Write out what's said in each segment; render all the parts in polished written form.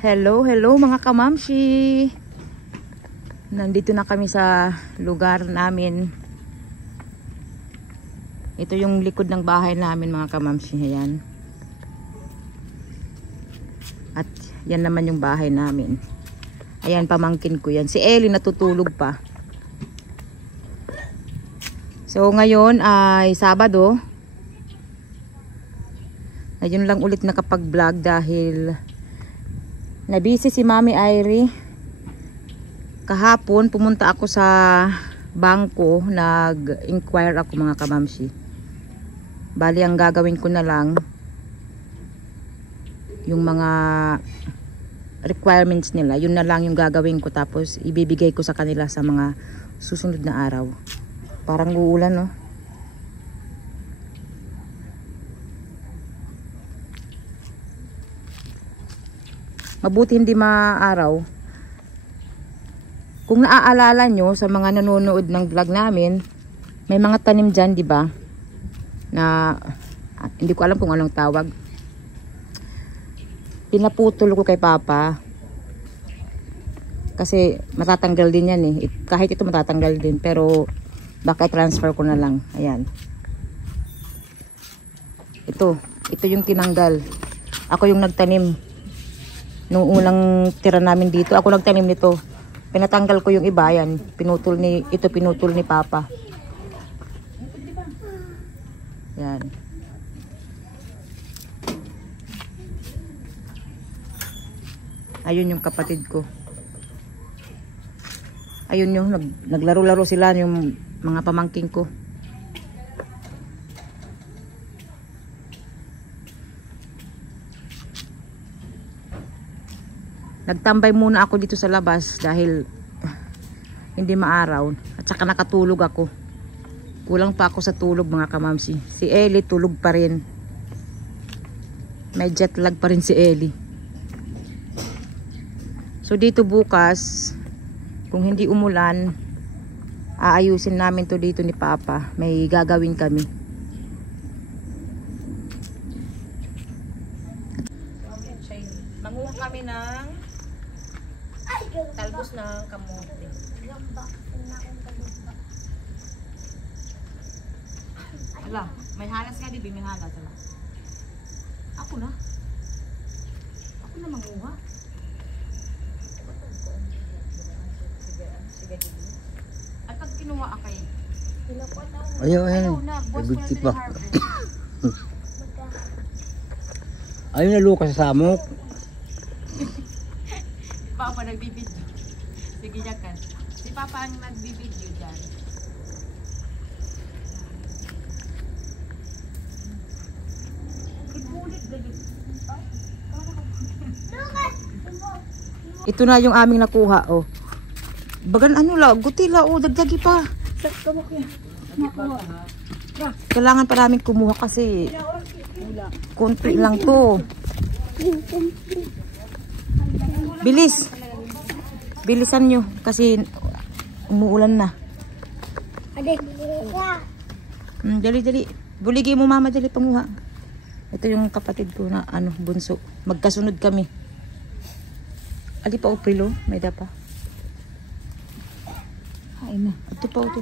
Hello, hello mga kamamshi. Nandito na kami sa lugar namin. Ito yung likod ng bahay namin mga kamamshi. Ayan. At yan naman yung bahay namin. Ayan, pamangkin ko yan. Si Ellie natutulog pa. So ngayon ay Sabado. Ngayon lang ulit nakapag-vlog dahil nabisi si Mami Irie. Kahapon pumunta ako sa bangko, nag-inquire ako mga kamamshi. Bali ang gagawin ko na lang yung mga requirements nila, yun na lang yung gagawin ko, tapos ibibigay ko sa kanila sa mga susunod na araw. Parang uulan, no? Mabuti hindi maaraw. Kung naaalala nyo sa mga nanonood ng vlog namin, may mga tanim dyan, di ba? Na hindi ko alam kung anong tawag. Pinaputol ko kay Papa. Kasi matatanggal din yan eh. Kahit ito matatanggal din, pero baka i-transfer ko na lang. Ayan. Ito yung tinanggal. Ako yung nagtanim. Nung unang tira namin dito, ako nagtanim nito. Pinatanggal ko yung iba, yan. Pinutol ni Papa. Yan. Ayun yung kapatid ko. Ayun yung naglaro-laro sila yung mga pamangking ko. Nagtambay muna ako dito sa labas dahil hindi maaraw. At saka nakatulog ako. Kulang pa ako sa tulog mga kamamsi. Si Ellie tulog pa rin. May jet lag pa rin si Ellie. So dito bukas, kung hindi umulan, aayusin namin to dito ni Papa. May gagawin kami. Manguha kami ng talbos ng kamote. Ala, may halas ka di, may halas. Ala. Ako na manguha. At pag kinuha akay, ayaw nagbuti pa. Ayaw na luka sa samok. Papa nagbibidyo. Sige yakan. Si Papa ang nagbibidyo dyan. Ito na yung aming nakuha, oh. Bagan ano la, guti la, oh, dagdagi pa. Kailangan pa namin kumuha kasi konti lang to. Bilisan nyo kasi umuulan na. Dali. Buligay mo mama, dali panguha. Ito yung kapatid ko na bunso. Magkasunod kami. Ali pa Aprilo, may dapa. Ay na. Ito pa ito.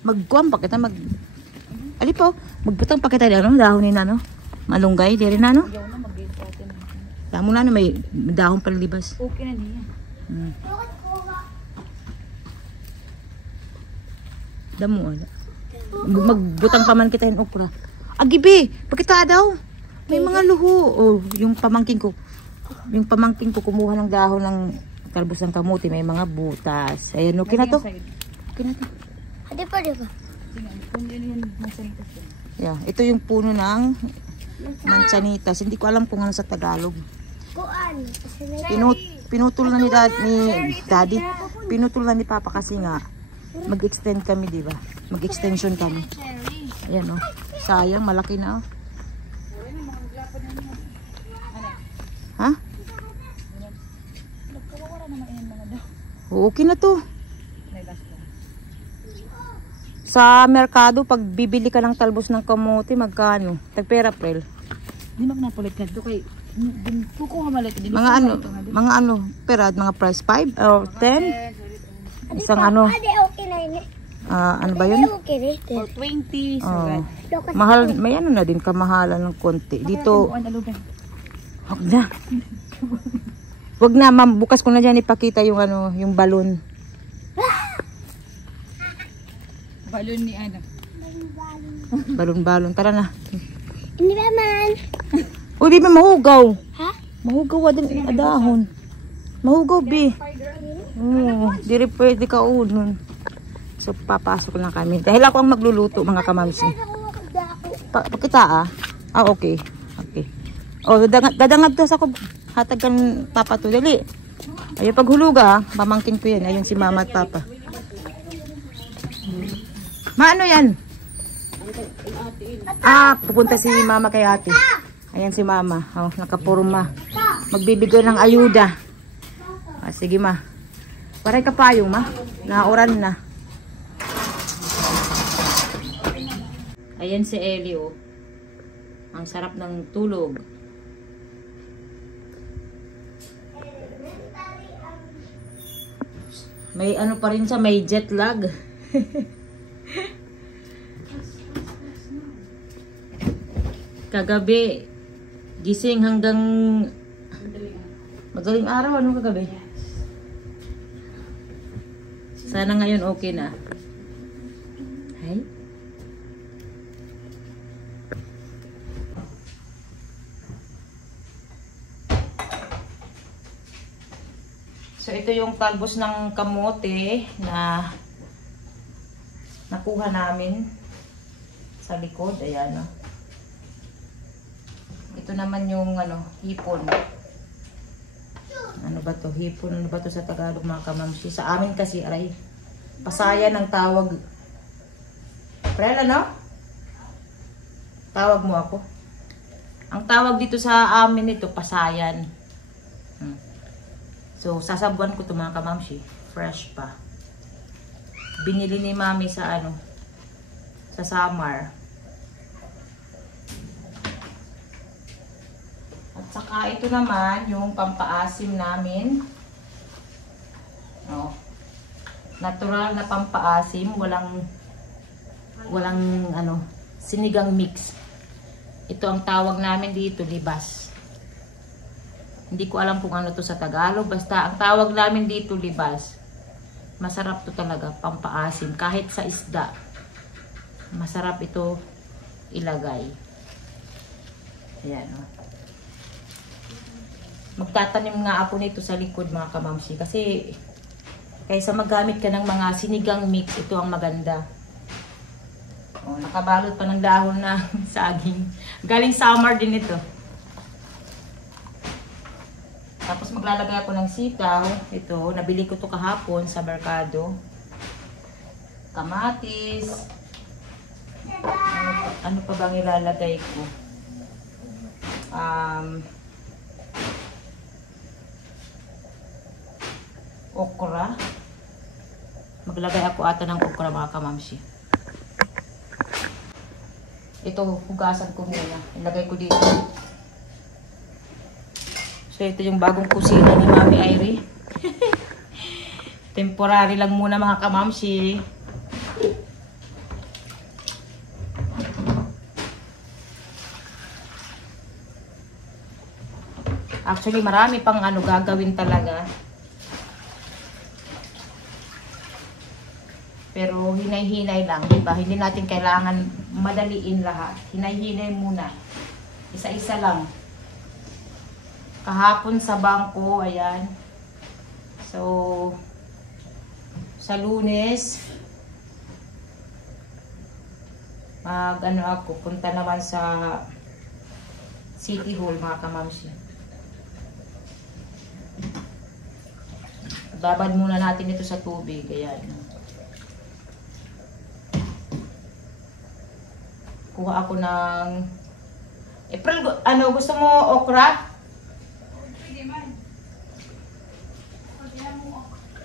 Magkuhan pa kita Ali pa, magbutang pa kita dahon na malunggay diri na Damo na may dahon palibas. Okay na niya. Damo ala. Magbutang pa man kita yung okra. Agibi, pakita daw. May mga luho. Oh, yung pamangking ko. Yung pamangking ko kumuha ng dahon ng talbos ng kamuti, may mga butas. Ayun, okay na to. Okay na to. Di pa. Yeah, ito yung puno ng manzanitas. Hindi ko alam kung ano sa Tagalog. Pinutol na ni Daddy. Pinutol na ni Papa kasi nga mag-extend kami, di ba? Mag-extension kami. Ayan, oh. Sayang, malaki na, oh. Ha? Okay na to. Sa merkado, pag bibili ka ng talbos ng kamote, magkano? Tagpera, Prel. Di magnapulit ka ito kay Kukuha malit. Mga ano, perad, mga price 5 or 10. Isang ano, ano ba yun? For 20. Oh, mahal, may ano na din, kamahalan ng konti. Dito, wag na. Wag na, ma'am, bukas ko na dyan ipakita yung ano, yung balon. Balon ni ano? Balon-balon, tara na. Hindi ba man? Uy, di ba mahugaw? Ha? Mahugaw din adahon. Mahugaw, bi. Oo, di rin pwede ka unon. So, papasok na kami. Dahil ako ang magluluto, mga kamamsi. Pakita okay. Okay. O, dadangag to sa ko. Hatag kan papa to. Dali. Ayun, paghuluga, pamangkin ko yan. Ayun si mama at papa. Maano yan? Pupunta si mama kay ate. Ayan si mama. Oh, nakapurma. Magbibigay ng ayuda. Sige ma. Paray ka payong ma. Nauran na. Ayan si Ellie oh. Ang sarap ng tulog. May ano pa rin siya, may jet lag. Kagabi, gising hanggang madaling araw. Ano kagabi? Sana ngayon okay na. Hay? So ito yung talbos ng kamote na nakuha namin sa likod. Ayan o. Ito naman yung ano, hipon. Ano ba to? Hipon. Ano ba to sa Tagalog mga kamamsi? Sa amin kasi, aray, pasayan ang tawag. Prela, no? Tawag mo ako. Ang tawag dito sa amin ito, pasayan. So, sasabuan ko ito mga kamamsi. Fresh pa. Binili ni mami sa ano, sa Samar. At saka ito naman yung pampaasim namin. Oh. Natural na pampaasim, walang ano, sinigang mix. Ito ang tawag namin dito, libas. Hindi ko alam kung ano to sa Tagalog, basta ang tawag namin dito, libas. Masarap to talaga, pampaasim, kahit sa isda. Masarap ito ilagay. Ayan, oh. Magtatanim nga ako nito sa likod mga kamamsi kasi kaysa magamit ka ng mga sinigang mix, ito ang maganda. Oh, nakabalot pa ng dahon na saging. Galing Samar din ito. Tapos maglalagay ako ng sitaw. Ito, nabili ko to kahapon sa merkado. Kamatis. Ano pa bang ilalagay ko? Okra. Maglagay ako ata ng okra mga kamamsi. Ito, hugasan ko muna. Ilagay ko dito. So, ito yung bagong kusina ni Mami Irie. Temporary lang muna mga kamamsi. Actually, marami pang ano gagawin talaga. Pero hinay-hinay lang, di ba? Hindi natin kailangan madaliin lahat. Hinay-hinay muna. Isa-isa lang. Kahapon sa bangko, ayan. So, sa Lunes, ano ako, punta naman sa City Hall, mga kamamsi. Babad muna natin ito sa tubig, ayan. Kuha ako ng April, ano, gusto mo okra?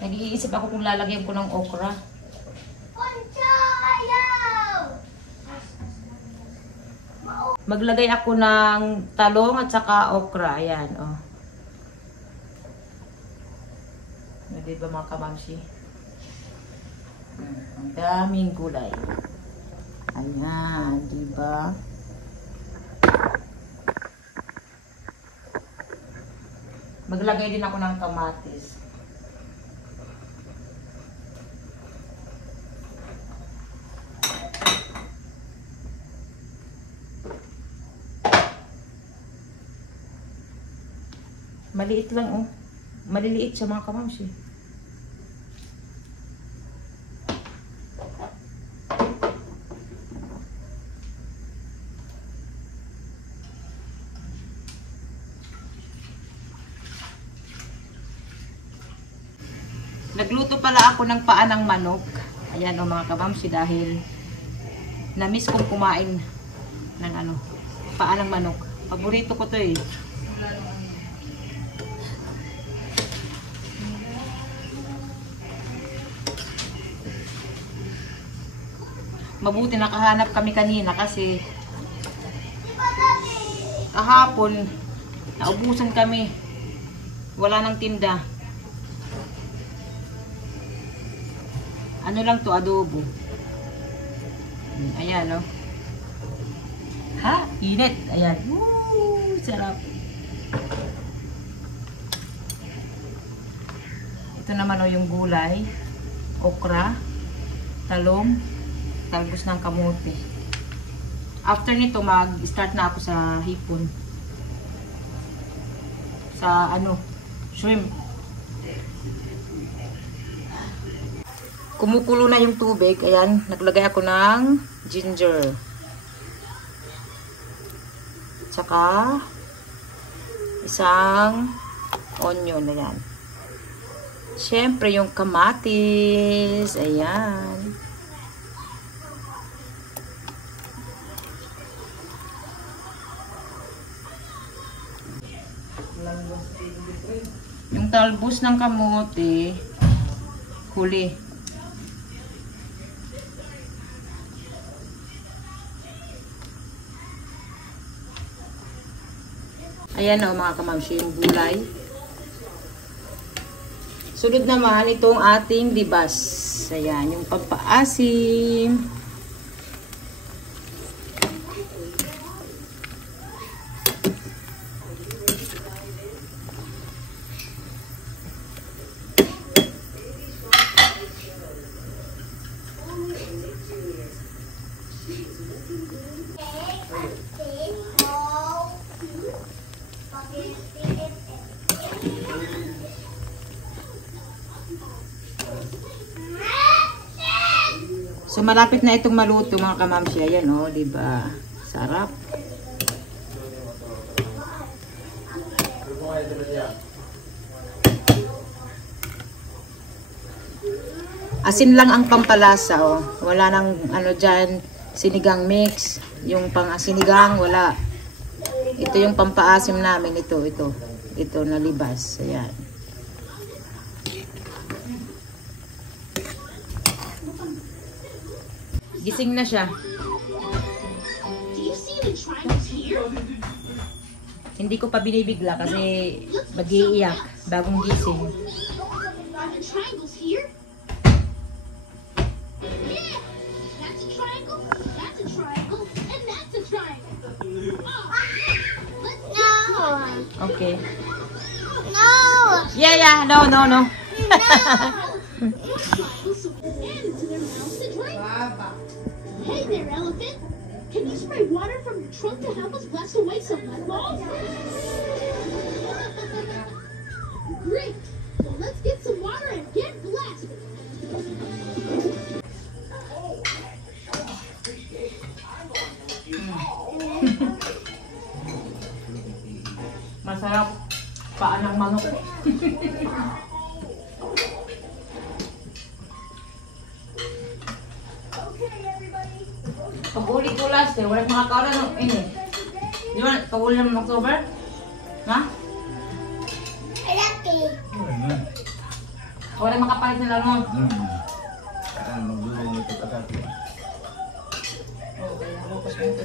Nag-iisip ako kung lalagyan ko ng okra. Maglagay ako ng talong at saka okra. Ayan, oh. Diba mga kamamsi? Ang daming gulay. Ayan, diba? Maglagay din ako ng kamatis. Maliit lang, oh. Maliliit siya mga kamamsi. Nagluto pala ako ng paa ng manok. Ayan o mga kabamsi, dahil na-miss kong kumain ng ano, paa ng manok. Paborito ko to eh. Mabuti nakahanap kami kanina kasi kahapon naubusan kami. Wala nang tinda. Ano lang to, adobo. Ayan, oh. Ha? Init. Ayan. Woo! Sarap. Ito naman, oh, yung gulay. Okra. Talong. Talbos ng kamote. After nito, mag-start na ako sa hipon. Sa, ano, shrimp. Kumukulo na yung tubig. Ayan, naglagay ako ng ginger. Tsaka isang onion. Ayan. Siyempre yung kamatis. Ayan. Yung talbos ng kamote, huli. Ayan o mga kamamsi, yung gulay. Sunod naman itong ating libas. Ayan, yung pampaasim. So malapit na itong maluto mga kamamsi. Ayan o, diba? Sarap. Asin lang ang pampalasa o. Wala nang ano dyan, sinigang mix. Yung pang sinigang, wala. Ito yung pampaasim namin. Ito na libas. Ayan. Gising na siya. Hindi ko pa binibigla kasi mag-iiyak bagong gising. Okay. No! Yeah. No. Hey there, elephant! Can you spray water from your trunk to help us blast away some lead balls? Great! Well, let's get some water and get blasted! Masarap. Paa ng manok. Pag-uli ko last eh, wala makakaroon ng ini. Di ba, pag-uli naman October? Ha? Lucky. Wala makapalit na lang mo. Maglulong ito pa. Okay, ako Tapos ito.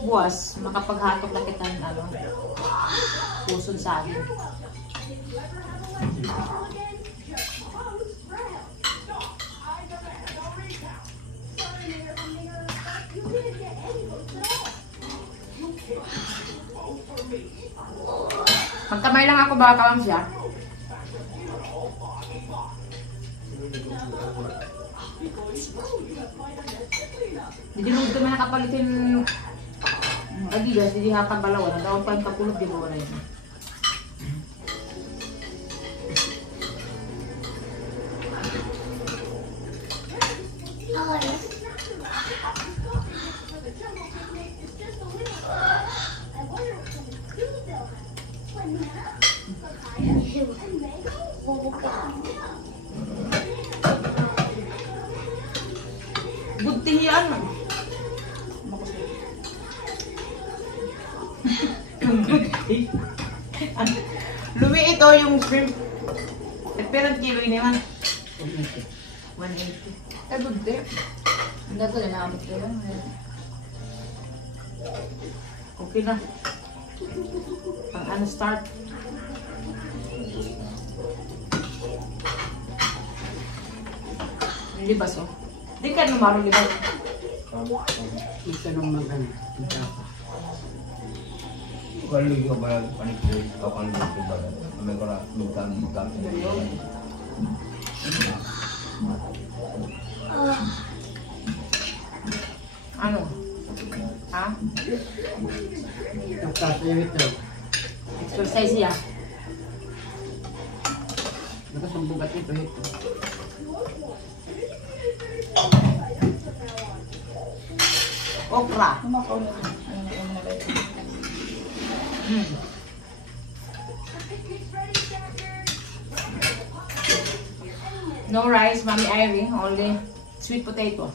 Buwas, makapaghatok na kita ng ano, pusod sa akin. Magkamay lang ako, baka kawang siya. Hindi mo ito may nakapalitin Adidas, hindi hapag balawan. Ang tawag pa yung kapulog, di mo wala yun. Bunti yan. Lumi ito yung shrimp. Pero ang kilo yun naman. 180. Eh, budde. Hindi ko na naamit ko lang. Okay na. Pang ano start. Libas oh. Di ka numaro libas. Isa nung magano. Kalau juga banyak panik deh, kau kan gitu banget. Mereka orang lutan. Ano? Ha? Tapos ito. Exercise ya. Nakasumbugat ito. Okra. Kumakaw na ito. Ano na ba ito? No rice, Mami Ivy. Only sweet potato.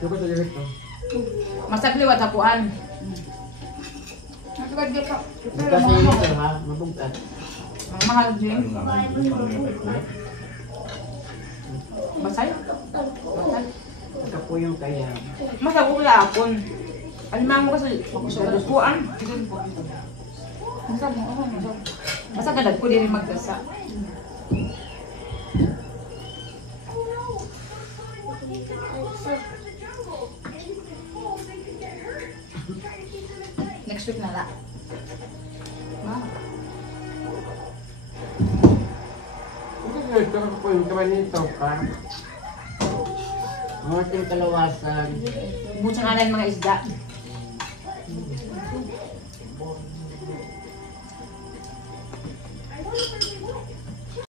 Tapos ito. Masak liwat hapuan. Nakagad ka pa. Kasi ito ha, mabungkat. Ang mahal din. Basay? Basay? Ito po yung kaya. Masak ko wala akon. Alimang mo kasi kuan. Masag mo ako. Basta kadad ko din magdasa. Next week na la. Ito po yung kaman nito pa. Mga ating kalawasan. Butang anan mga isda.